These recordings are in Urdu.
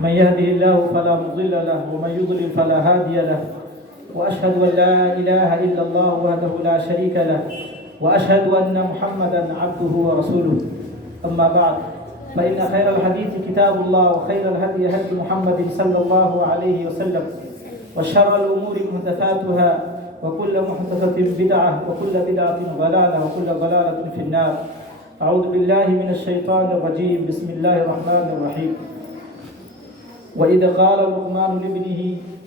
من يهده الله فلا مضل له ومن يضلل فلا هادي له وأشهد أن لا إله إلا الله وحده لا شريك له وأشهد أن محمدا عبده ورسوله. أما بعد فإن خير الحديث كتاب الله وخير الهدي هدي محمد صلى الله عليه وسلم وشر الأمور محدثاتها وكل محدثة بدعة وكل بدعة ضلالة وكل ضلالة في النار. أعوذ بالله من الشيطان الرجيم. بسم الله الرحمن الرحيم. وإذ قال لقمان لابنه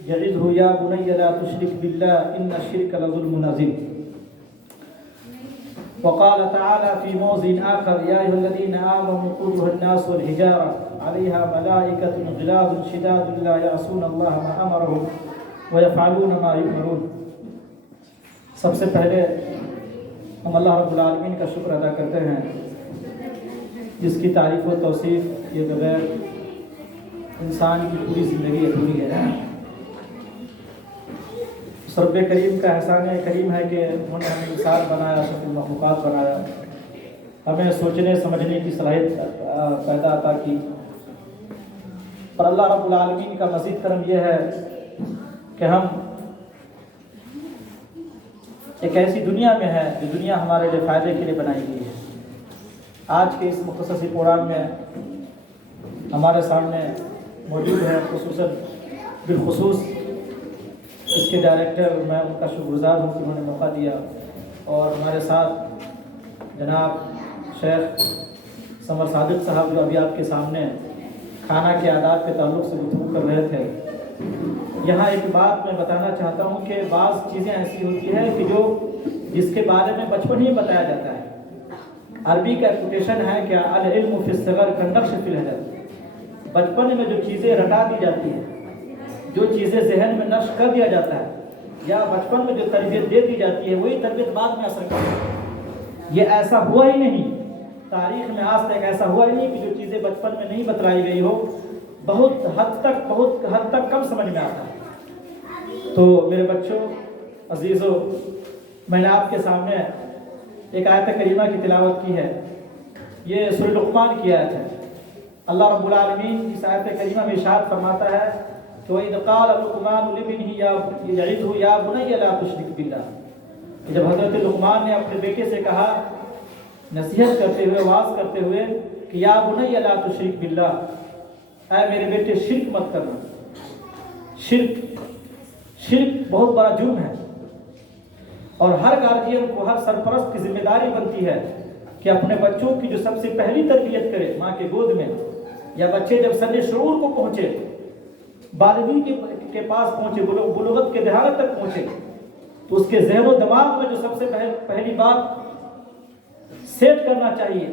يعظه يا بني لا تشرك بالله إن الشرك لظلم عظيم. وقال تعالى في موضع آخر يا أيها الذين آمنوا قودها الناس والحجارة عليها ملائكة غلاظ شداد لا يعصون الله ما أمرهم ويفعلون ما يؤمرون. سب سے پہلے ہم اللہ رب العالمین کا شکر ادا کرتے ہیں جس کی تعریف و توصیف یہ بغیر انسان کی پوری زندگی ادھوری ہے. رب کریم کا احسان کریم ہے کہ انہوں نے ہمیں انسان بنایا، سب مخلوقات بنایا، ہمیں سوچنے سمجھنے کی صلاحیت پیدا عطا کی. اور اللہ رب العالمین کا مزید کرم یہ ہے کہ ہم ایک ایسی دنیا میں ہے جو دنیا ہمارے لیے فائدے کے لیے بنائی گئی ہے. آج کے اس مختصر پروگرام میں ہمارے سامنے موجود ہے بالخصوص اس کے ڈائریکٹر، میں ان کا شکر گزار ہوں کہ انہوں نے موقع دیا، اور ہمارے ساتھ جناب شیخ سمر صادق صاحب جو ابھی آپ کے سامنے کھانا کے عادات کے تعلق سے گفتگو کر رہے تھے. یہاں ایک بات میں بتانا چاہتا ہوں کہ بعض چیزیں ایسی ہوتی ہے کہ جس کے بارے میں بچپن ہی بتایا جاتا ہے. عربی کا کوٹیشن ہے کہ العلم فی الصغر کالنقش فی الحجر. بچپن میں جو چیزیں رٹا دی جاتی ہیں، جو چیزیں ذہن میں نقش کر دیا جاتا ہے، یا بچپن میں جو تربیت دے دی جاتی ہے وہی تربیت بعد میں اثر کرتی ہے. یہ ایسا ہوا ہی نہیں، تاریخ میں آج تک ایسا ہوا ہی نہیں کہ جو چیزیں بچپن میں نہیں بتلائی گئی ہو بہت حد تک کم سمجھ میں آتا ہے. تو میرے بچوں عزیزوں، میں نے آپ کے سامنے ایک آیت کریمہ کی تلاوت کی ہے. یہ سورہ لقمان کی آیت ہے. اللہ رب العالمین اس آیت کریمہ میں ارشاد فرماتا ہے کہ وَإِذْ قَالَ لُقْمَانُ لِابْنِهِ يَعِظُهُ يَا بُنَيَّ لَا تُشْرِكْ بِاللَّهِ. جب حضرت لقمان نے اپنے بیٹے سے کہا، نصیحت کرتے ہوئے، واعظ کرتے ہوئے کہ یا بنی لا تشرک باللہ، اے میرے بیٹے شرک مت کرنا. شرک بہت بڑا جرم ہے، اور ہر گارجین کو، ہر سرپرست کی ذمہ داری بنتی ہے کہ اپنے بچوں کی جو سب سے پہلی تربیت کرے ماں کے گود میں، یا بچے جب سن شعور کو پہنچے، بالغی کے پاس پہنچے، بلوغت کے دہانت تک پہنچے، تو اس کے ذہن و دماغ میں جو سب سے پہلی بات سیٹ کرنا چاہیے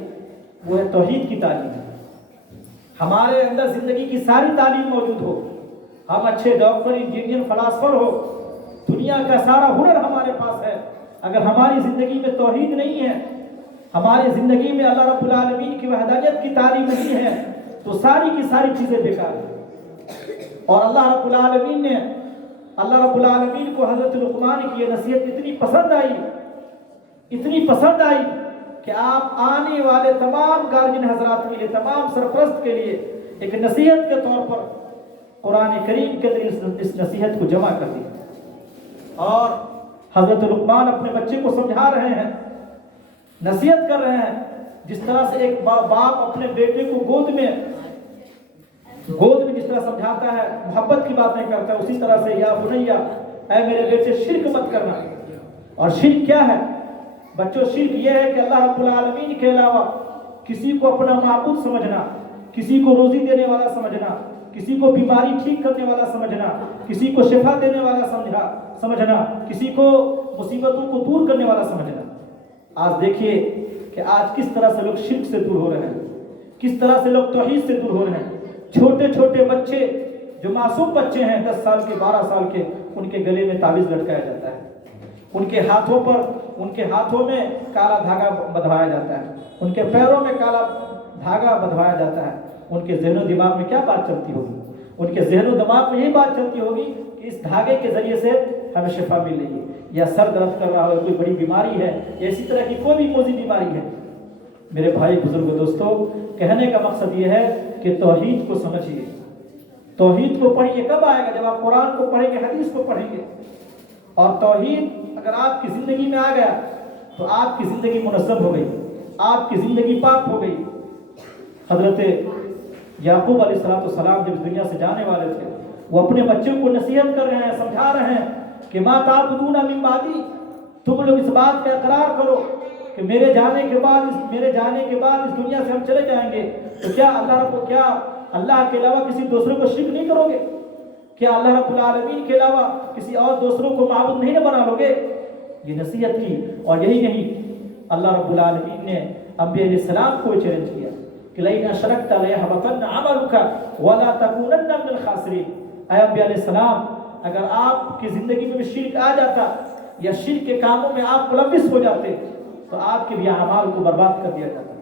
وہ ہے توحید کی تعلیم. ہمارے اندر زندگی کی ساری تعلیم موجود ہو، ہم اچھے ڈاکٹر، انجینئر، فلاسفر ہو، دنیا کا سارا ہنر ہمارے پاس ہے، اگر ہماری زندگی میں توحید نہیں ہے، ہماری زندگی میں اللہ رب العالمین کی وحدانیت کی تعلیم نہیں ہے، تو ساری کی ساری چیزیں بیکار ہیں. اور اللہ رب العالمین کو حضرت لقمان کی یہ نصیحت اتنی پسند آئی کہ آپ آنے والے تمام گارجین حضرات کے لیے، تمام سرپرست کے لیے ایک نصیحت کے طور پر قرآن کریم کے ذریعے اس نصیحت کو جمع کر دیا. اور حضرت لقمان اپنے بچے کو سمجھا رہے ہیں، نصیحت کر رہے ہیں، جس طرح سے ایک باپ اپنے بیٹے کو گود میں جس طرح سمجھاتا ہے، محبت کی باتیں کرتا ہے، اسی طرح سے یا بنیا، اے میرے بیٹے شرک مت کرنا. اور شرک کیا ہے بچوں؟ شرک یہ ہے کہ اللہ رب العالمین کے علاوہ کسی کو اپنا معبود سمجھنا، کسی کو روزی دینے والا سمجھنا، کسی کو بیماری ٹھیک کرنے والا سمجھنا، کسی کو شفا دینے والا سمجھنا، کسی کو مصیبتوں کو دور کرنے والا سمجھنا. آج دیکھیے کہ آج کس طرح سے لوگ شرک سے دور ہو رہے ہیں، کس طرح سے لوگ توحید سے دور ہو رہے ہیں. چھوٹے چھوٹے بچے جو معصوم بچے ہیں، 10 سال کے، 12 سال کے، ان کے گلے میں تعویذ لٹکایا جاتا ہے، ان کے ہاتھوں میں کالا دھاگا بدھوایا جاتا ہے، ان کے پیروں میں کالا دھاگا بدھوایا جاتا ہے. ان کے ذہن و دماغ میں کیا بات چلتی ہوگی؟ ان کے ذہن و دماغ میں یہی بات چلتی ہوگی کہ اس دھاگے کے ذریعے سے ہمیں شفا مل رہی ہے، یا سر درد کر رہا ہو، کوئی بڑی بیماری ہے، یا اسی طرح کی کوئی بھی موذی بیماری ہے. میرے بھائی بزرگ دوستو، کہنے کا مقصد یہ ہے کہ توحید کو سمجھیے، توحید کو پڑھیں گے کب آئے گا؟ جب آپ قرآن کو پڑھیں گے، حدیث کو پڑھیں گے. اور توحید اگر آپ کی زندگی میں آ گیا تو آپ کی زندگی منظم ہو گئی، آپ کی زندگی پاک ہو گئی. حضرت یعقوب علیہ السلام جب دنیا سے جانے والے تھے، وہ اپنے بچوں کو نصیحت کر رہے ہیں، سمجھا رہے ہیں کہ ما تعبدون من بعدی، تم لوگ اس بات کا اقرار کرو کہ میرے جانے کے بعد اس دنیا سے ہم چلے جائیں گے، تو کیا اللہ کے علاوہ کسی دوسروں کو شرک نہیں کرو گے؟ کیا اللہ رب العالمین کے علاوہ کسی اور دوسروں کو معبود نہیں بنا لو گے؟ یہ نصیحت کی. اور یہی نہیں، اللہ رب العالمین نے انبیاء علیہ السلام کو چیلنج کیا کہ لئن اشرکت لیحبطن عملک ولا تکونن من الخاسرین. اے انبیاء علیہ السلام، اگر آپ کی زندگی میں بھی شرک آ جاتا یا شرک کے کاموں میں آپ ملوث ہو جاتے تو آپ کے بھی اعمال کو برباد کر دیا جاتا.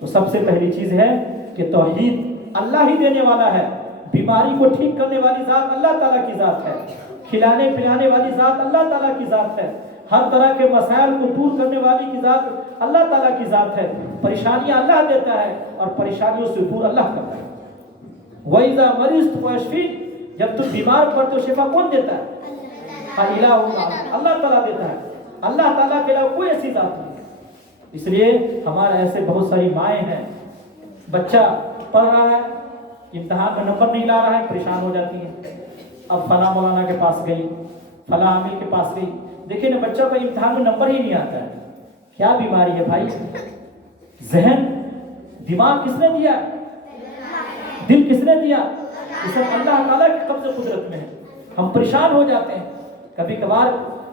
تو سب سے پہلی چیز ہے کہ توحید اللہ ہی دینے والا ہے. بیماری کو ٹھیک کرنے والی ذات اللہ تعالیٰ کی ذات ہے، کھلانے پلانے والی ذات اللہ تعالیٰ کی ذات ہے، ہر طرح کے مسائل کو دور کرنے والی کی ذات اللہ تعالیٰ کی ذات ہے. پریشانیاں اللہ دیتا ہے اور پریشانیوں سے دور اللہ کرتا ہے. وَإِذَا مَرِضْتُ فَاشْفِينِ، جب تم بیمار پڑتے ہو شفا کون دیتا ہے؟ اللہ تعالیٰ دیتا ہے. اللہ تعالیٰ کے علاوہ کوئی ایسی ذات نہیں. اس لیے ہمارے ایسے بہت ساری مائیں ہیں، بچہ پڑھ رہا ہے، امتحان میں نمبر نہیں لا رہا ہے، پریشان ہو جاتی ہیں. اب فلاں مولانا کے پاس گئی، فلاں عامل کے پاس گئی، دیکھیں نا بچہ کا امتحان میں نمبر ہی نہیں آتا ہے. کیا بیماری ہے بھائی؟ ذہن، دماغ کس نے دیا؟ دل کس نے دیا؟ یہ سب اللہ تعالیٰ کی قبض قدرت میں ہے. ہم پریشان ہو جاتے ہیں. کبھی کبھار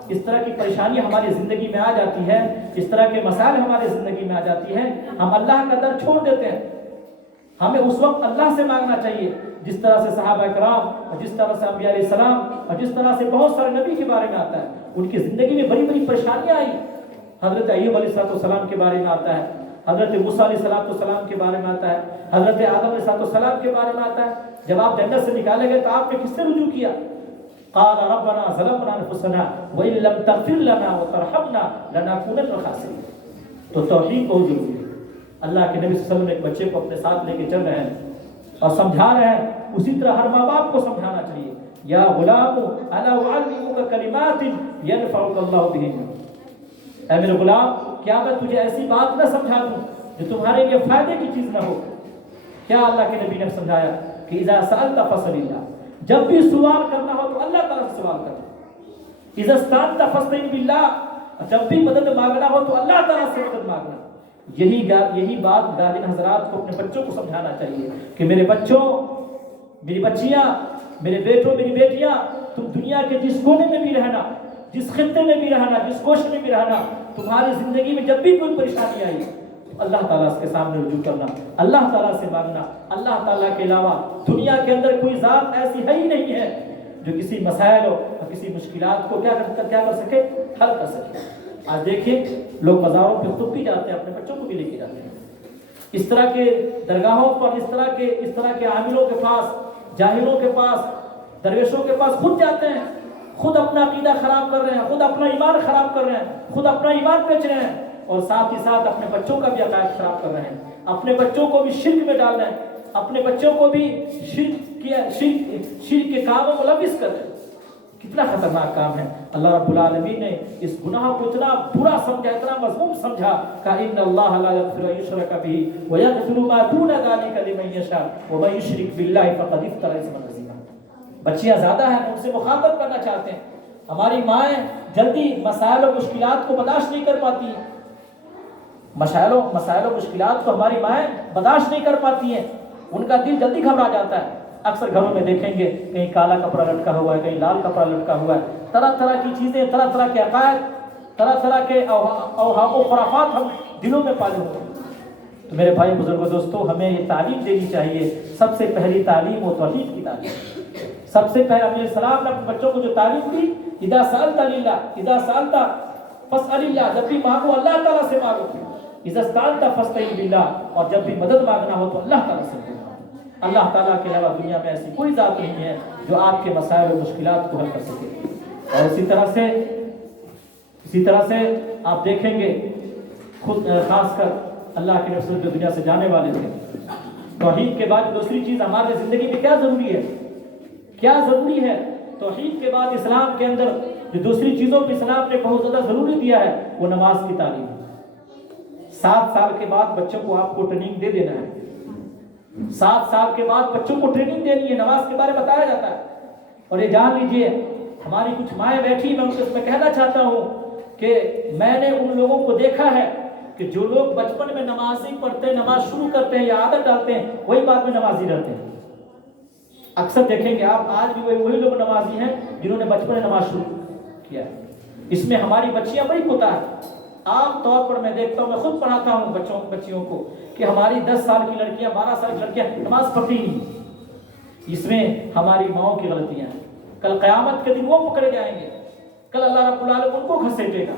اس طرح کی پریشانی ہماری زندگی میں آ جاتی ہے، اس طرح کے مسائل ہماری زندگی میں آ جاتی ہیں، ہم اللہ کا در چھوڑ دیتے ہیں. ہمیں اس وقت اللہ سے مانگنا چاہیے، جس طرح سے صحابہ کرام اور جس طرح سے انبیاء علیہ السلام اور جس طرح سے بہت سارے نبی کے بارے میں آتا ہے. ان کی زندگی میں بڑی بڑی پریشانیاں آئی. حضرت ایوب علیہ السلام کے بارے میں آتا ہے، حضرت موسیٰ علیہ السلام کے بارے میں آتا ہے، حضرت آدم علیہ السلام کے بارے میں آتا ہے. جب آپ جنت سے نکالے گئے تو آپ نے کس سے رجوع کیا؟ قال ربنا ظلمنا انفسنا وان لم تغفر لنا وترحمنا لنكونن من الخاسرین. تو توحید بہت ضروری ہے. اللہ کے نبی صلی اللہ علیہ وسلم ایک بچے کو اپنے ساتھ لے کے چل رہے ہیں اور سمجھا رہے ہیں. اسی طرح ہر ماں باپ کو سمجھانا چاہیے. یا غلام الا اعلمک کلمات ينفعک اللہ بہن. اے میرے غلام، کیا میں تجھے ایسی بات نہ سمجھا دوں جو تمہارے لیے فائدے کی چیز نہ ہو؟ کیا اللہ کے نبی نے سمجھایا کہ اذا سألت فاسأل اللہ، جب بھی سوال کرنا ہو تو اللہ تعالیٰ سے سوال کرنا. اذا استعنت فاستعن باللہ، جب بھی مدد مانگنا ہو تو اللہ تعالیٰ سے مدد مانگنا. یہی بات گارڈین حضرات کو اپنے بچوں کو سمجھانا چاہیے کہ میرے بچوں، میری بچیاں، میرے بیٹوں، میری بیٹیاں، تم دنیا کے جس کونے میں بھی رہنا، جس خطے میں بھی رہنا، جس کوشش میں بھی رہنا، تمہاری زندگی میں جب بھی کوئی پریشانی آئی تو اللہ تعالیٰ کے سامنے رجوع کرنا، اللہ تعالیٰ سے مانگنا. اللہ تعالیٰ کے علاوہ دنیا کے اندر کوئی ذات ایسی ہے ہی نہیں ہے جو کسی مسائل اور کسی مشکلات کو کیا کر سکے، حل کر سکے. آج دیکھیں لوگ مزاروں پہ خود بھی جاتے ہیں، اپنے بچوں کو بھی لے کے جاتے ہیں. اس طرح کے درگاہوں پر اس طرح کے عاملوں کے پاس، جاہلوں کے پاس، درویشوں کے پاس خود جاتے ہیں، خود اپنا عقیدہ خراب کر رہے ہیں، خود اپنا ایمان خراب کر رہے ہیں، خود اپنا ایمان بیچ رہے ہیں اور ساتھ ہی ساتھ اپنے بچوں کا بھی عقائد خراب کر رہے ہیں، اپنے بچوں کو بھی شرک میں ڈال رہے ہیں، اپنے بچوں کو بھی شرک کے کاموں میں ملوث کر رہے ہیں. کتنا خطرناک کام ہے. اللہ رب العالمین نے اس گناہ کو اتنا برا سمجھا، اتنا مذموم سمجھا کہ ان اللہ لا یغفر ان یشرک به ویغفر ما دون ذلك لمن یشاء ومن یشرک باللہ فقد افترى اثما عظیما. بچیاں زیادہ ہیں، ان سے مخاطب کرنا چاہتے ہیں. ہماری مائیں جلدی مسائل و مشکلات کو برداشت نہیں کر پاتی ہیں. مسائل و مشکلات کو ہماری مائیں برداشت نہیں کر پاتی ہیں. ان کا دل جلدی گھبرا جاتا ہے. اکثر گھروں میں دیکھیں گے کہیں کالا کپڑا لٹکا ہوا ہے، کہیں لال کپڑا لٹکا ہوا ہے. طرح طرح کی چیزیں، طرح طرح کے عقائد، طرح طرح کے اوہام و خرافات ہم دلوں میں پالے ہوئے ہیں. تو میرے بھائی بزرگوں دوستو، ہمیں یہ تعلیم دینی چاہیے. سب سے پہلی تعلیم و توحید کی تعلیم. سب سے پہلے علیہ السلام نے اپنے بچوں کو جو تعلیم دی، اذا سألت للہ، اذا سألت فاسأل اللہ، جب بھی مانگو اللہ تعالیٰ سے مانگو. اذا استعنت فاستعن باللہ، اور جب بھی مدد مانگنا ہو تو اللہ تعالیٰ سے مانگو. اللہ تعالیٰ کے علاوہ دنیا میں ایسی کوئی ذات نہیں ہے جو آپ کے مسائل و مشکلات کو حل کر سکے. اور اسی طرح سے آپ دیکھیں گے خود خاص کر اللہ کے رسول جو دنیا سے جانے والے تھے، توحید کے بعد دوسری چیز ہمارے زندگی میں کیا ضروری ہے؟ کیا ضروری ہے؟ توحید کے بعد اسلام کے اندر جو دوسری چیزوں پہ اسلام نے بہت زیادہ ضروری دیا ہے وہ نماز کی تعلیم ہے۔ 7 سال کے بعد بچوں کو آپ کو ٹریننگ دے دینا ہے۔ 7 سال کے بعد بچوں کو ٹریننگ دینی ہے، نماز کے بارے میں بتایا جاتا ہے۔ اور یہ جان لیجئے ہماری کچھ مائیں بیٹھی، میں ان سے اس میں کہنا چاہتا ہوں کہ میں نے ان لوگوں کو دیکھا ہے کہ جو لوگ بچپن میں نماز ہی پڑھتے ہیں، نماز شروع کرتے ہیں یا عادت ڈالتے ہیں، وہی بعد میں نمازی رہتے ہیں۔ اکثر دیکھیں گے آپ آج بھی وہی لوگ نمازی ہیں جنہوں نے بچپن میں نماز شروع کیا ہے۔ اس میں ہماری بچیاں بڑی کوتا ہے۔ عام طور پر میں دیکھتا ہوں، میں خود پڑھاتا ہوں بچیوں کو کہ ہماری 10 سال کی لڑکیاں، 12 سال کی لڑکیاں نماز پڑھتی نہیں۔ اس میں ہماری ماؤں کی غلطیاں ہیں۔ کل قیامت کے دن وہ پکڑے جائیں گے، کل اللہ رب العالمین ان کو گھسیٹے گا۔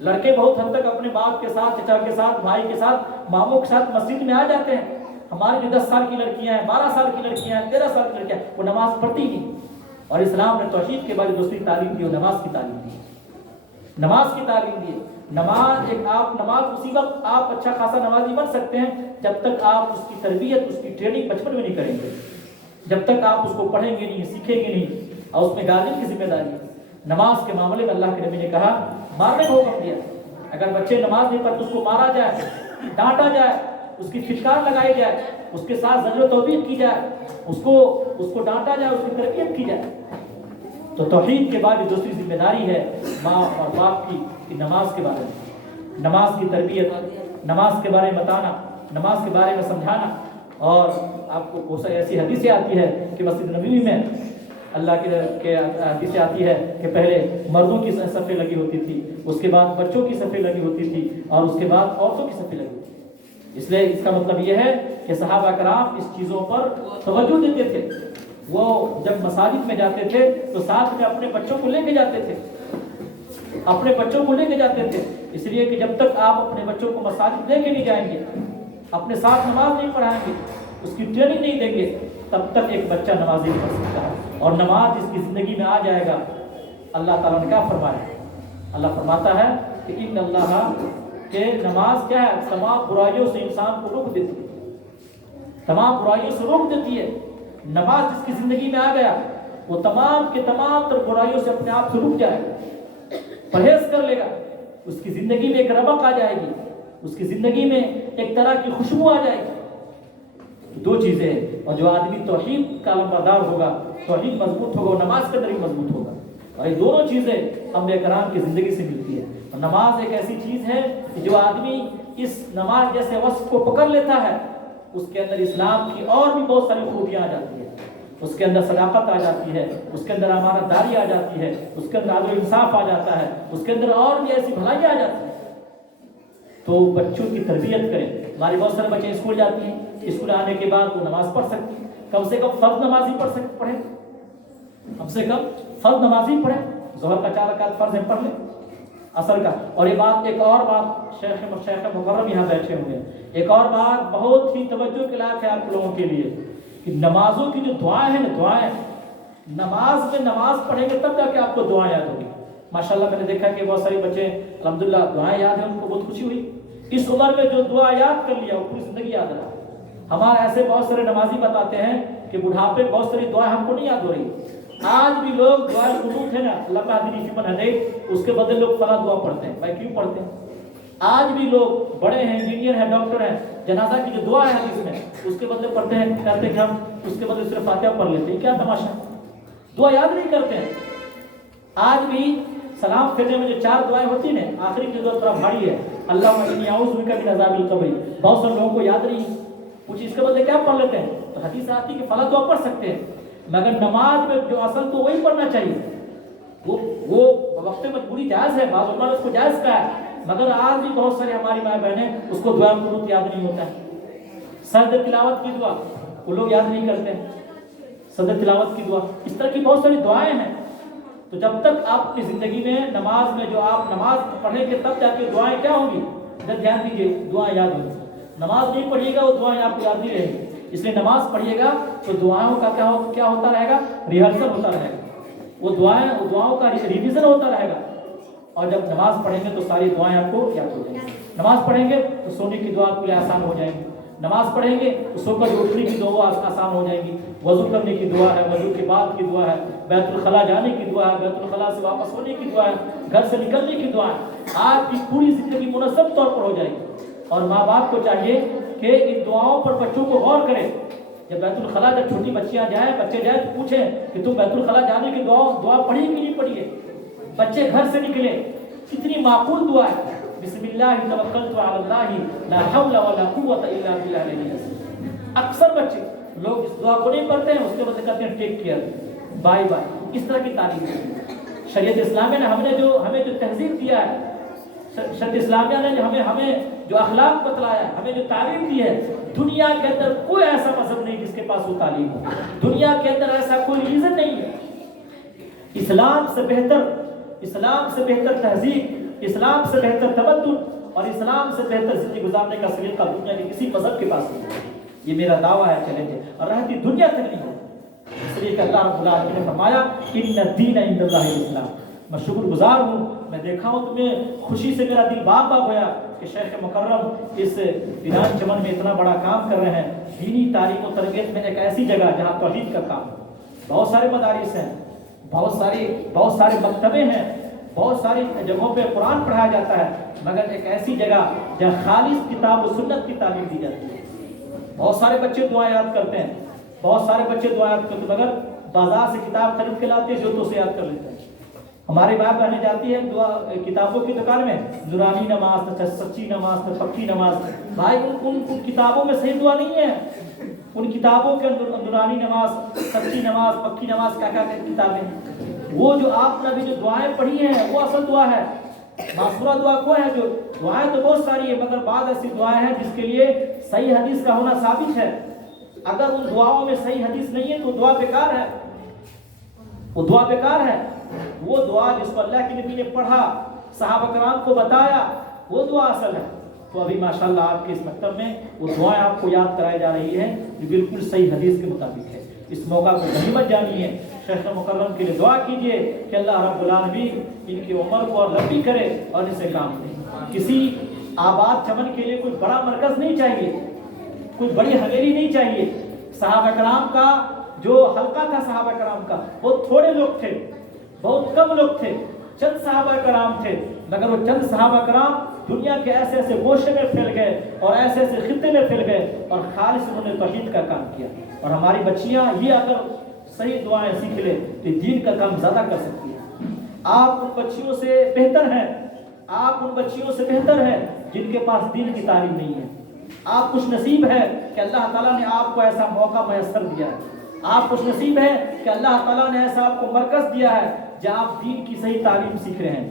لڑکے بہت حد تک اپنے باپ کے ساتھ، چچا کے ساتھ، بھائی کے ساتھ، ماموں کے ساتھ مسجد میں آ جاتے ہیں۔ ہماری جو 10 سال کی لڑکیاں ہیں، 12 سال کی لڑکیاں ہیں، 13 سال کی لڑکیاں ہیں، وہ نماز پڑھتی نہیں۔ اور اسلام نے توحید کے بعد دوسری تعلیم دی، وہ نماز کی تعلیم دی۔ نماز کی تعلیم دی۔ نماز اسی وقت آپ اچھا خاصا نمازی بن سکتے ہیں جب تک آپ اس کی تربیت، اس کی ٹریننگ بچپن میں نہیں کریں گے۔ جب تک آپ اس کو پڑھیں گے نہیں، سیکھیں گے نہیں، اور اس میں گارڈین کی ذمہ داری ہے۔ نماز کے معاملے میں اللہ کے نبی نے کہا مارنے کو حکم دیا۔ اگر بچے نماز نہیں پڑھتے اس کو مارا جائے، ڈانٹا جائے، اس کی پھٹکار لگائی جائے، اس کے ساتھ زجر و توبیخ کی جائے، اس کو ڈانٹا جائے، اس کی تربیت کی جائے۔ تو توحید کے بعد دوسری ذمہ داری ہے ماں اور باپ کی کہ نماز کے بارے میں، نماز کی تربیت، نماز کے بارے میں بتانا، نماز کے بارے میں سمجھانا۔ اور آپ کو بہت ساری ایسی حدیثیں آتی ہے کہ مسجد نبوی میں اللہ کے حدیثیں آتی ہے کہ پہلے مردوں کی صفیں لگی ہوتی تھی، اس کے بعد بچوں کی صفیں لگی ہوتی تھی، اور اس کے بعد عورتوں کی صفیں لگی ہوتی تھی۔ اس لیے اس کا مطلب یہ ہے کہ صحابہ کرام اس چیزوں پر توجہ دیتے تھے۔ وہ جب مساجد میں جاتے تھے تو ساتھ میں اپنے بچوں کو لے کے جاتے تھے، اپنے بچوں کو لے کے جاتے تھے، اس لیے کہ جب تک آپ اپنے بچوں کو مساجد لے کے نہیں جائیں گے، اپنے ساتھ نماز نہیں پڑھائیں گے، اس کی ٹریننگ نہیں دیں گے، تب تک ایک بچہ نماز نہیں پڑھ سکتا ہے۔ اور نماز اس کی زندگی میں آ جائے گا۔ اللہ تعالیٰ نے کیا فرمایا؟ اللہ فرماتا ہے کہ ان اللہ کہ نماز کیا ہے؟ تمام برائیوں سے انسان کو روک دیتی ہے، تمام برائیوں سے روک دیتی ہے۔ نماز جس کی زندگی میں آ گیا وہ تمام کے تمام تر برائیوں سے اپنے آپ سے رک جائے گا، پرہیز کر لے گا، اس کی زندگی میں ایک رونق آ جائے گی، اس کی زندگی میں ایک طرح کی خوشبو آ جائے گی۔ 2 چیزیں ہیں۔ اور جو آدمی توحید کا علمبردار ہوگا، توحید مضبوط ہوگا، وہ نماز کے اندر ہی مضبوط ہوگا۔ اور یہ دونوں چیزیں انبیاء کرام کی زندگی سے ملتی ہے۔ اور نماز ایک ایسی چیز ہے کہ جو آدمی اس نماز جیسے وصف کو پکڑ لیتا ہے، اس کے اندر اسلام کی اور بھی بہت ساری خوبیاں آ جاتی ہیں۔ اس کے اندر صداقت آ جاتی ہے، اس کے اندر امانت داری آ جاتی ہے، اس کے اندر عدل و انصاف آ جاتا ہے، اس کے اندر اور بھی ایسی بھلائیاں آ جاتی ہیں۔ تو بچوں کی تربیت کریں۔ ہمارے بہت سارے بچے اسکول جاتی ہیں، اسکول آنے کے بعد وہ نماز پڑھ سکتی ہیں، کم سے کم فرض نماز ہی پڑھیں، کم سے کم فرض نماز ہی پڑھیں۔ ظہر کا 4 رکعت فرض ہے، پڑھ لیں، عصر کا۔ اور یہ بات، ایک اور بات، شیخ مکرم یہاں بیٹھے ہوئے ہیں، ایک اور بات بہت ہی توجہ کے لائق ہے آپ لوگوں کے لیے کہ نمازوں کی جو دعائیں ہیں نا، دعائیں نماز میں نماز پڑھیں گے تب جا کے آپ کو دعائیں یاد ہوگی۔ ماشاءاللہ میں نے دیکھا کہ بہت سارے بچے الحمدللہ دعائیں یاد ہیں، ان کو بہت خوشی ہوئی۔ اس عمر میں جو دعا یاد کر لیا وہ پوری زندگی یاد رہا۔ ہمارے ایسے بہت سارے نمازی بتاتے ہیں کہ بڑھاپے بہت ساری دعائیں ہم کو نہیں یاد ہو رہی۔ آج بھی لوگ دعائیں قنوت ہے نا، اللہ اہدنی فیمن ہدیت، اس کے بدلے لوگ فلاں دعا پڑھتے ہیں۔ بھائی کیوں پڑھتے ہیں؟ آج بھی لوگ بڑے ہیں، انجینئر ہیں، ڈاکٹر ہیں، جنازہ کی جو دعا ہے حدیث میں اس کے بدلے پڑھتے ہیں، کہتے ہیں کہ ہم اس کے بدلے صرف فاتحہ پڑھ لیتے ہیں۔ کیا تماشا؟ دعا یاد نہیں کرتے ہیں۔ آج بھی سلام پھیرنے میں جو 4 دعائیں ہوتی ہیں، آخری کی دعا تھوڑا بھاری ہے، اللہم انی اعوذ بک من عذاب القبر، بہت سے لوگوں کو یاد نہیں، کچھ اس کے بدلے کیا پڑھ لیتے ہیں۔ تو حدیث آتی ہے کہ فلاں دعا پڑھ سکتے ہیں، مگر نماز میں جو اصل تو وہی پڑھنا چاہیے۔ وہ وقت مجبوری جائز ہے، بعض علماء نے اس کو جائز کہا ہے، مگر آج بھی بہت سارے ہماری ماں بہنیں اس کو دعا قنوت یاد نہیں ہوتا ہے۔ سرد تلاوت کی دعا وہ لوگ یاد نہیں کرتے ہیں، سرد تلاوت کی دعا، اس طرح کی بہت ساری دعائیں ہیں۔ تو جب تک آپ کی زندگی میں نماز میں جو آپ نماز پڑھیں گے تب جا کے دعائیں کیا ہوں گی، ادھر دھیان دیجیے، دعائیں یاد ہوں گی۔ نماز نہیں پڑھیے گا وہ دعائیں آپ کو یاد نہیں رہیں گی، اس لیے نماز پڑھیے گا تو دعاؤں کا کیا ہوتا رہے گا، ریہرسل ہوتا رہے گا، وہ دعاؤں کا ریویژن ہوتا رہے گا۔ اور جب نماز پڑھیں گے تو ساری دعائیں آپ کو یاد ہو جائیں گی۔ نماز پڑھیں گے تو سونے کی دعا آپ کے لیے آسان ہو جائیں گی، نماز پڑھیں گے تو سو کر اٹھنے کی دعا آسان ہو جائیں گی، وضو کرنے کی دعا ہے، وضو کے بعد کی دعا ہے، بیت الخلاء جانے کی دعا ہے، بیت الخلاء سے واپس ہونے کی دعا ہے، گھر سے نکلنے کی دعا ہے، آپ کی پوری زندگی منظم طور پر ہو جائے گی۔ اور ماں باپ کو چاہیے کہ ان دعاؤں پر بچوں کو غور کریں۔ جب بیت الخلاء، جب چھوٹی بچے جائیں تو پوچھیں کہ تم بیت الخلاء جانے کی دعا پڑھی کہ نہیں پڑھی ہے؟ بچے گھر سے نکلے، کتنی معقول دعا ہے، بسم اللہ توکلت علی اللہ لا حول ولا قوت الا باللہ العلی العظیم۔ اکثر بچے لوگ اس دعا کو نہیں پڑھتے ہیں، اس کے بعد کہتے ہیں ٹیک کیئر، بائے بائے، اس طرح کی تعلیم ہے۔ شریعت اسلامیہ نے ہمیں جو تہذیب دیا ہے، شریعت اسلامیہ نے ہمیں جو اخلاق بتلایا ہے، ہمیں جو تعلیم دی ہے، دنیا کے اندر کوئی ایسا مذہب نہیں جس کے پاس وہ تعلیم ہو، دنیا کے اندر ایسا کوئی ریزن نہیں ہے۔ اسلام سے بہتر تہذیب، اسلام سے بہتر تمدن اور اسلام سے بہتر زندگی گزارنے کا سلیقہ دنیا کے کسی مذہب کے پاس نہیں ہے۔ یہ میرا دعویٰ ہے، چیلنج ہے، اور رہتی دنیا تک نہیں ہے۔ اس لیے کہ اللہ رب العالمین نے فرمایا ان الدین عند اللہ الاسلام۔ میں شکر گزار ہوں، میں دیکھا ہوں تمہیں خوشی سے میرا دل باغ ہوا کہ شیخ مکرم اس ایران چمن میں اتنا بڑا کام کر رہے ہیں، دینی تعلیم و تربیت میں ایک ایسی جگہ جہاں توحید کا کام ہے۔ بہت سارے مدارس ہیں، بہت سارے مکتبے ہیں، بہت ساری جگہوں پہ قرآن پڑھایا جاتا ہے، مگر ایک ایسی جگہ جہاں خالص کتاب و سنت کی تعلیم دی جاتی ہے۔ بہت سارے بچے دعا یاد کرتے ہیں، مگر بازار سے کتاب خرید کے لاتے ہیں، جو تو سے یاد کر لیتے ہیں۔ ہماری بات بہنیں جاتی ہے کتابوں کی دکان میں، نورانی نماز، سچی نماز، پکی نماز، بھائی ان کتابوں میں صحیح دعا نہیں ہے۔ ان کتابوں کے اندر نورانی نماز، سچی نماز، پکی نماز، کیا کتابیں ہیں؟ وہ جو آپ نے ابھی جو دعائیں پڑھی ہیں وہ اصل دعا ہے۔ معصورہ دعا کو ہے، جو دعائیں تو بہت ساری ہیں، مگر بعض ایسی دعائیں ہیں جس کے لیے صحیح حدیث کا ہونا ثابت ہے۔ اگر ان دعاؤں میں صحیح حدیث نہیں ہے تو دعا بیکار ہے، وہ دعا بیکار ہے۔ وہ دعا جس کو اللہ کے نبی نے پڑھا، صحابہ کرام کو بتایا، وہ دعا اصل ہے۔ تو ابھی ماشاءاللہ آپ کے اس مکتب میں وہ دعائیں آپ کو یاد کرائی جا رہی ہیں جو بالکل صحیح حدیث کے مطابق ہے۔ اس موقع کو غنیمت جانیے، شیخ مکرم کے لیے دعا کیجیے کہ اللہ رب العالمین ان کی عمر کو اور لمبی کرے اور ان سے کام دے۔ کسی آباد چمن کے لیے کوئی بڑا مرکز نہیں چاہیے، کوئی بڑی حویلی نہیں چاہیے۔ صحابہ کرام کا جو حلقہ تھا، صحابہ کرام کا بہت تھوڑے لوگ تھے، بہت کم لوگ تھے، چند صحابہ کرام تھے، مگر وہ چند صحابہ کرام دنیا کے ایسے ایسے گوشے میں پھیل گئے اور ایسے ایسے خطے میں پھیل گئے اور خالص انہوں نے توحید کا کام کیا۔ اور ہماری بچیاں یہ اگر صحیح دعائیں سیکھ لے تو دین کا کام زیادہ کر سکتی ہیں۔ آپ ان بچیوں سے بہتر ہیں، آپ ان بچیوں سے بہتر ہیں جن کے پاس دین کی تعلیم نہیں ہے۔ آپ خوش نصیب ہے کہ اللہ تعالیٰ نے آپ کو ایسا موقع میسر دیا ہے۔ آپ خوش نصیب ہے کہ اللہ تعالیٰ نے ایسا آپ کو مرکز دیا ہے جہاں آپ دین کی صحیح تعلیم سیکھ رہے ہیں۔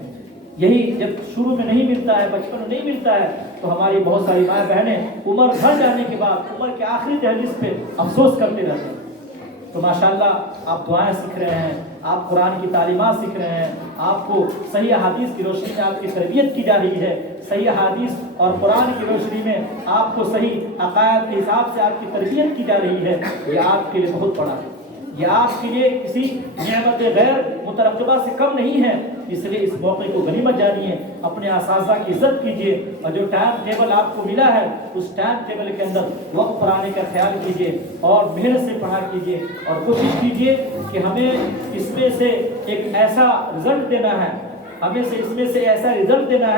یہی جب شروع میں نہیں ملتا ہے، بچپن میں نہیں ملتا ہے، تو ہماری بہت ساری مائیں بہنیں عمر بڑھ جانے کے بعد عمر کے آخری دہلیز پہ افسوس کرتے رہتے ہیں۔ تو ماشاءاللہ آپ دعائیں سیکھ رہے ہیں، آپ قرآن کی تعلیمات سیکھ رہے ہیں، آپ کو صحیح احادیث کی روشنی میں آپ کی تربیت کی جا رہی ہے، صحیح احادیث اور قرآن کی روشنی میں آپ کو صحیح عقائد کے حساب سے آپ کی تربیت کی جا رہی ہے۔ یہ آپ کے لیے بہت بڑا ہے، یہ آپ کے لیے کسی نعمت غیر مترقبہ سے کم نہیں ہے۔ اس لیے اس موقع کو غنیمت جانیے، اپنے اساتذہ کی عزت کیجیے، اور جو ٹائم ٹیبل آپ کو ملا ہے اس ٹائم ٹیبل کے اندر وقت پڑھانے کا خیال کیجیے اور محنت سے پڑھا کیجیے، اور کوشش کیجیے کہ ہمیں اس میں سے ایک ایسا رزلٹ دینا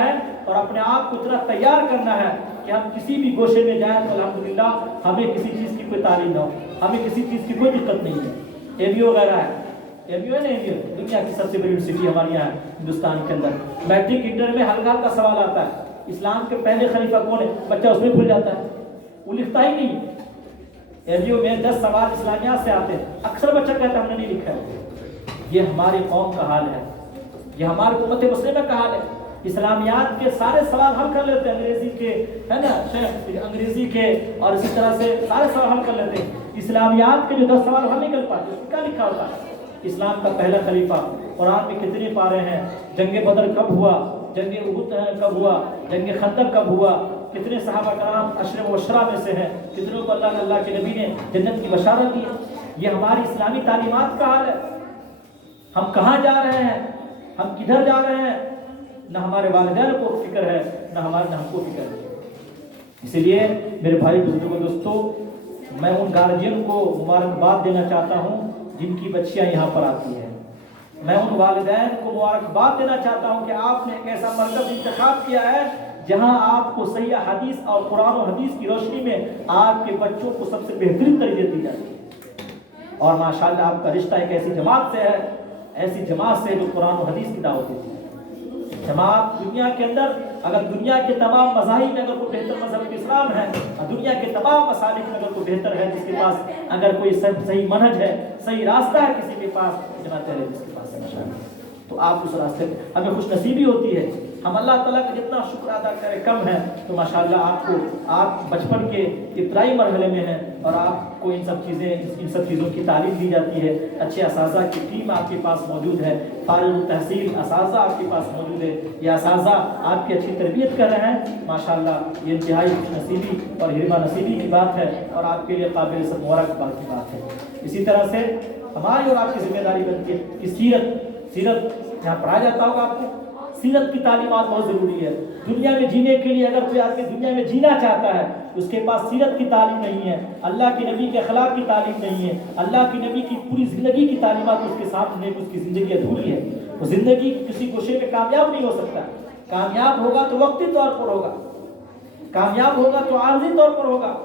ہے، اور اپنے آپ کو اتنا تیار کرنا ہے کہ ہم کسی بھی گوشے میں جائیں تو الحمدللہ ہمیں کسی چیز کی کوئی تعلیم نہ ہو، ہمیں کسی چیز کی کوئی دقت نہیں ہے۔ ABO وغیرہ ہے، ABO ہے نا، ABO دنیا کی سب سے بڑی یونیورسٹی ہمارے یہاں ہندوستان کے اندر۔ میٹرک انٹر میں ہلکا ہلکا سوال آتا ہے، اسلام کے پہلے خلیفہ کون ہے، بچہ اس میں بھول جاتا ہے، وہ لکھتا ہی نہیں۔ ABO میں 10 سوال اسلامیات سے آتے ہیں، اکثر بچہ کہتا ہے ہم نے نہیں لکھا ہے۔ یہ ہماری قوم کا حال ہے، یہ ہماری امت مسلمہ کا حال ہے۔ اسلامیات کے سارے سوال حل کر لیتے ہیں، انگریزی کے ہے نا شیخ، انگریزی کے اور اسی طرح سے سارے سوال حل کر لیتے ہیں۔ اسلامیات کے جو 10 سوال حل نہیں کر پاتے، اس میں کیا لکھا ہوتا ہے؟ اسلام کا پہلا خلیفہ، قرآن میں کتنے پارے ہیں، جنگ بدر کب ہوا، جنگ احد کب ہوا، جنگ خندق کب ہوا، کتنے صحابہ کرام عشرہ مبشرہ میں سے ہیں، کتنوں کو اللہ کے نبی نے جنت کی بشارت دی۔ یہ ہماری اسلامی تعلیمات کا حال ہے۔ ہم کہاں جا رہے ہیں، ہم کدھر جا رہے ہیں، نہ ہمارے والدین کو فکر ہے، نہ ہم کو فکر ہے۔ اسی لیے میرے بھائی بزرگوں دوستوں، میں ان گارجین کو مبارکباد دینا چاہتا ہوں جن کی بچیاں یہاں پر آتی ہیں۔ میں ان والدین کو مبارکباد دینا چاہتا ہوں کہ آپ نے ایک ایسا مرکز انتخاب کیا ہے جہاں آپ کو صحیح حدیث اور قرآن و حدیث کی روشنی میں آپ کے بچوں کو سب سے بہترین تربیت دی جاتی ہے۔ اور ماشاءاللہ آپ کا رشتہ ایک ایسی جماعت سے ہے، ایسی جماعت سے جو قرآن و حدیث کی دعوت دیتی ہے۔ جماعت دنیا کے اندر، اگر دنیا کے تمام مذاہب میں اگر کوئی بہتر مذہب اسلام ہے، اور دنیا کے تمام مسالک میں اگر کوئی بہتر ہے جس کے پاس اگر کوئی صحیح منہج ہے، صحیح راستہ ہے کسی کے پاس، جماعت اہل حدیث کے پاس ہے ماشاءاللہ۔ تو آپ اس راستے ہمیں خوش نصیبی ہوتی ہے، ہم اللہ تعالیٰ کا جتنا شکر ادا کریں کم ہے۔ تو ماشاءاللہ آپ بچپن کے ابتدائی مرحلے میں ہیں اور آپ کو ان سب چیزوں کی تعلیم دی جاتی ہے، اچھے اساتذہ کی ٹیم آپ کے پاس موجود ہے، فارغ التحصیل اساتذہ آپ کے پاس موجود ہے، یہ اساتذہ آپ کی اچھی تربیت کر رہے ہیں ماشاءاللہ، یہ انتہائی خوش نصیبی اور حرمہ نصیبی کی بات ہے اور آپ کے لیے قابل سب مبارکباد کی بات ہے۔ اسی طرح سے ہماری اور آپ کی ذمہ داری بنتی ہے کہ سیرت جہاں پڑھایا جاتا ہوگا آپ کو، سیرت کی تعلیمات بہت ضروری ہے۔ دنیا میں جینے کے لیے اگر کوئی آدمی دنیا میں جینا چاہتا ہے، اس کے پاس سیرت کی تعلیم نہیں ہے، اللہ کے نبی کے اخلاق کی تعلیم نہیں ہے، اللہ کے نبی کی پوری زندگی کی تعلیمات اس کے سامنے، اس کی زندگی ادھوری ہے۔ وہ زندگی کسی گوشے میں کامیاب نہیں ہو سکتا۔ کامیاب ہوگا تو وقتی طور پر ہوگا، کامیاب ہوگا تو عارضی طور پر ہوگا۔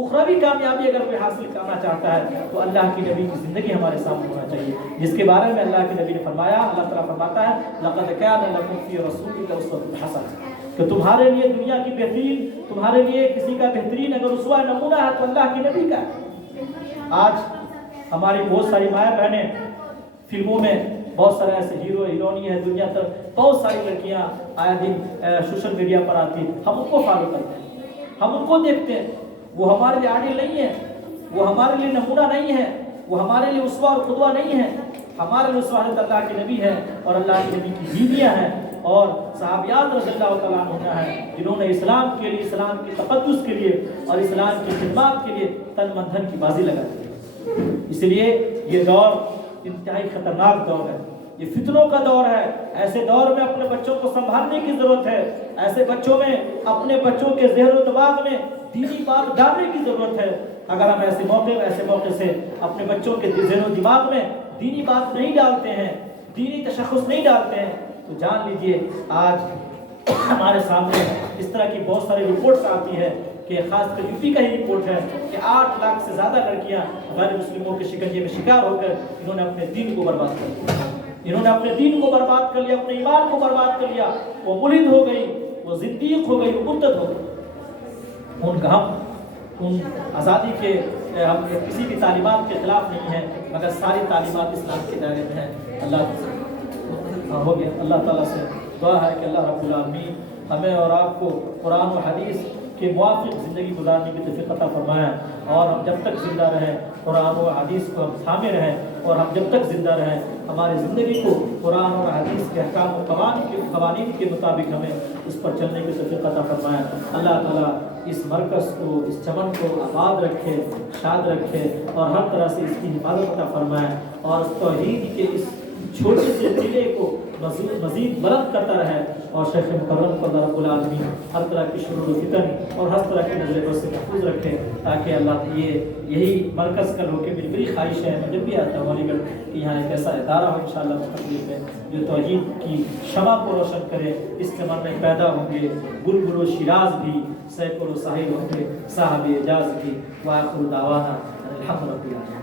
اخروی کامیابی اگر کوئی حاصل کرنا چاہتا ہے تو اللہ کی نبی کی زندگی ہمارے سامنے ہونا چاہیے، جس کے بارے میں اللہ کے نبی نے فرمایا، اللہ تعالیٰ فرماتا ہے لقد كان لكم في رسول الله اسوة حسنة، کہ تمہارے لیے دنیا کی بہترین، تمہارے لیے کسی کا بہترین اگر اسوہ نمونہ ہے تو اللہ کے نبی کا۔ آج ہماری بہت ساری مائیں بہنیں فلموں میں، بہت سارے ایسے ہیرو ہیرونی ہے دنیا تک، بہت ساری لڑکیاں آیا دن سوشل میڈیا پر آتی، ہم ان کو فالو کرتے ہیں، ہم ان کو دیکھتے ہیں، وہ ہمارے لیے عادل نہیں ہے، وہ ہمارے لیے نمونہ نہیں ہے، وہ ہمارے لیے اسوہ اور قدوہ نہیں ہے۔ ہمارے لیے اسوہ حضرت اللہ کے نبی ہے اور اللہ کے نبی کی بیویاں ہیں اور صحابیات رضی اللہ تعالیٰ عنہ ہیں، جنہوں نے اسلام کے لیے، اسلام کے تقدس کے لیے اور اسلام کی خدمات کے لیے تن من دھن کی بازی لگا دی۔ اس لیے یہ دور انتہائی خطرناک دور ہے، یہ فتنوں کا دور ہے۔ ایسے دور میں اپنے بچوں کو سنبھالنے کی ضرورت ہے، ایسے بچوں میں، اپنے بچوں کے ذہن و دماغ میں دینی بات ڈالنے کی ضرورت ہے۔ اگر ہم ایسے موقع سے اپنے بچوں کے ذہن و دماغ میں دینی بات نہیں ڈالتے ہیں، دینی تشخص نہیں ڈالتے ہیں، تو جان لیجئے آج ہمارے سامنے اس طرح کی بہت ساری رپورٹس آتی ہے کہ خاص کر یو پی کا ہی رپورٹ ہے کہ 8 لاکھ سے زیادہ لڑکیاں غیر مسلموں کے شکنجے میں شکار ہو کر انہوں نے اپنے دین کو برباد کر دیا، انہوں نے اپنے دین کو برباد کر لیا، اپنے ایمان کو برباد کر لیا، وہ ملحد ہو گئی، وہ زندیق ہو گئی، وہ مرتد ہو گئی۔ ان آزادی کے ہم کسی بھی تعلیمات کے خلاف نہیں ہیں، مگر ساری تعلیمات اسلام کے دائرے میں ہیں۔ اللہ تعالیٰ سے دعا ہے کہ اللہ رب العالمین ہمیں اور آپ کو قرآن و حدیث کے موافق زندگی گزارنے کی توفیق عطا فرمائے، اور ہم جب تک زندہ رہیں قرآن و حدیث کو ہم تھامے رہیں، اور ہم جب تک زندہ رہیں ہماری زندگی کو قرآن اور حدیث کے احکام و قوانین کے مطابق ہمیں اس پر چلنے کی توفیق عطا فرمائے۔ اللہ تعالیٰ اس مرکز کو، اس چمن کو آباد رکھے، شاد رکھے، اور ہر طرح سے اس کی حفاظت عطا فرمائے، اور اس توحید کے اس چھوٹے سے ضلع کو مزید بلند کرتا رہے، اور شیخ مکرم کو اللہ رب العالمین ہر طرح کی شرور و فتن اور ہر طرح کی نظر سے محفوظ رکھے، تاکہ اللہ یہی مرکز کا ہو کے میری بڑی خواہش ہے، میں جب بھی آتا ہوں علی گڑھ کہ یہاں ایک ایسا ادارہ ہو انشاءاللہ مستقبل میں جو توحید کی شمع کو روشن کرے، اس چمن میں پیدا ہوں گے بلبل و شیراز بھی، سیکل و ساحل ہوں گے صاحب اعجاز بھی، وآخر دعوانا الحمد للہ۔